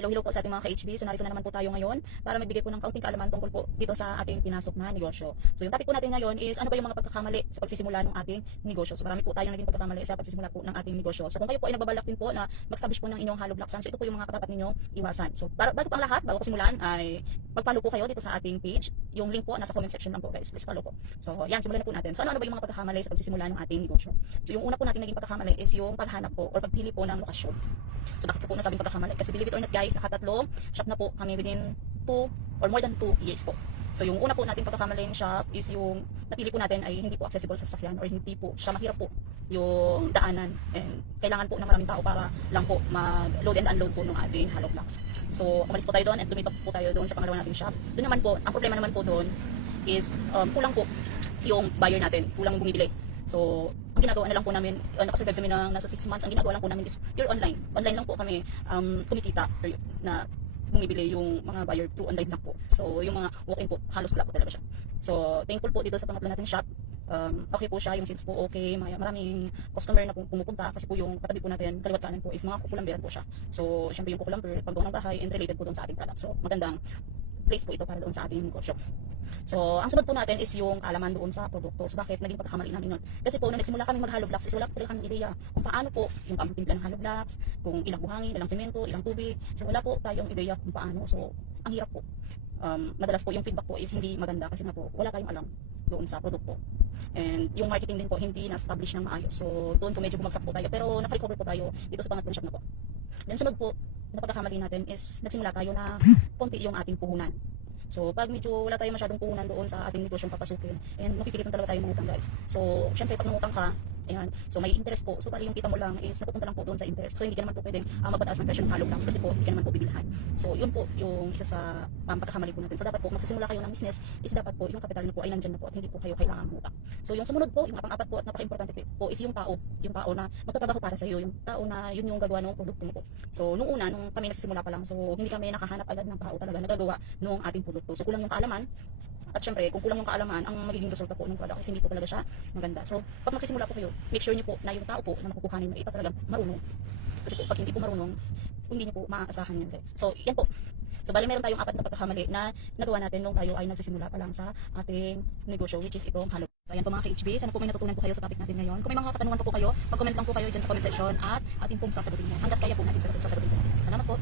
Hello po sa ating mga ka-HB. So narito na naman po tayo ngayon para magbigay po ng kaunting kaalaman tungkol po dito sa ating pinasok na negosyo. So yung topic po natin ngayon is ano ba yung mga pagkakamali sa pagsisimula ng ating negosyo. So marami po tayong naging pagkakamali sa pagsisimula po ng ating negosyo. So kung kayo po ay nagbabalak din po na mag-establish po ng inyong hollow blocks, so ito po yung mga katapat ninyong iwasan. So bago pang lahat, bago ko simulan ay mag-follow po kayo dito sa ating page. Yung link po nasa comment section lang po guys. Please follow po. So yan, simulan na po natin. So ano ba yung mga pagkakamali sa pagsisimula ng ating negosyo? So yung una po natin naging pagkakamali is yung paghanap po or pagpili po ng lokasyon. So bakit po nasabing pagkakamali? Kasi believe it or not guys, nakatatlong shop na po kami within 2 or more than 2 years po. So yung una po nating pagkakamaling shop is yung napili po natin ay hindi po accessible sa sasakyan or hindi po siya mahirap po yung daanan and kailangan po ng maraming tao para lang po mag-load and unload po ng ating hollow blocks. So umalis po tayo doon at lumipat po tayo doon sa pangalawa nating shop. Doon naman po, ang problema naman po doon is kulang po yung buyer natin, kulang bumibili. So, ang ginagawa na lang po namin, nakasurvive kami ng nasa 6 months, ang ginagawa lang po namin is pure online. Online lang po kami kumikita na bumibili yung mga buyer through online lang po. So, yung mga walk-in po, halos wala po talaga siya. So, thankful po dito sa pangatlo nating shop. Okay po siya, yung sales po okay, maraming customer na pumupunta kasi po yung katabi po natin, kaliwat kanan po is mga kukulamberan po siya. So, syempre yung kukulamber, paggawa ng bahay and related po doon sa ating product. So, magandang place po ito para doon sa ating negosyo. So, ang sunod po natin is yung kaalaman doon sa produkto. So, bakit naging pagkakamali namin yun? Kasi po, nung nagsimula kami mag-hollow blocks, is wala po talaga kaming ideya kung paano po yung tamang timpla ng hollow blocks, kung ilang buhangin, ilang semento, ilang tubig. So, wala po tayong ideya kung paano. So, ang hirap po. Madalas po yung feedback po is hindi maganda kasi nga po, wala tayong alam doon sa produkto. And yung marketing din po, hindi na-establish ng maayos. So, doon po medyo bumagsak po tayo. Pero naka-recover po tayo dito sa pangatlong shop na po. Then, sunod po, na pagkakamali natin is nagsimula tayo na konti yung ating puhunan. So, pag medyo wala tayong masyadong puhunan doon sa ating negosyong papasukin, and mapipilitan talaga tayo mangutang guys. So, syempre pag nangutang ka, ayan, so may interest po. So, pari yung kita mo lang is napupunta lang po doon sa interest. So, hindi ka naman po pwedeng magpataas ng presyo ng hollow blocks kasi po hindi ka naman po bibilhan. So, yun po yung isa sa pagkakamali po natin. So, dapat po magsisimula kayo ng business is dapat po yung kapital niyo po ay nandyan na po at hindi po kayo kailangan mangutang. So, yung sumunod po, yung pang-apat po at napaka-importante po is yung tao na magtatrabaho para sa iyo, yung tao na yun yung gagawa ng produkto mo po. So, nung una, nung kami nagsisimula pa lang, so hindi kami nakahanap agad ng tao talaga na gagawa ng ating produkto. So, kulang yung kaalaman. At syempre, kung kulang yung kaalaman, ang magiging resulta po ng product is hindi po talaga siya maganda. So, pag magsisimula po kayo, make sure niyo po na yung tao po na makukuhanin ay talagang marunong. Kasi po, pag hindi po marunong, hindi niyo po maaasahan yan guys. So, yan po. So, bali meron tayong 4 na pagkakamali na nagawa natin nung tayo ay nagsisimula pa lang sa ating negosyo, which is itong hollow. So, ayan po mga ka-HB, sana po may natutunan po kayo sa topic natin ngayon. Kung may mga katanungan po kayo, mag-comment lang po kayo dyan sa comment section at ating pong sasagutin mo. Hanggat kaya po natin sasagutin po natin. So, salamat po.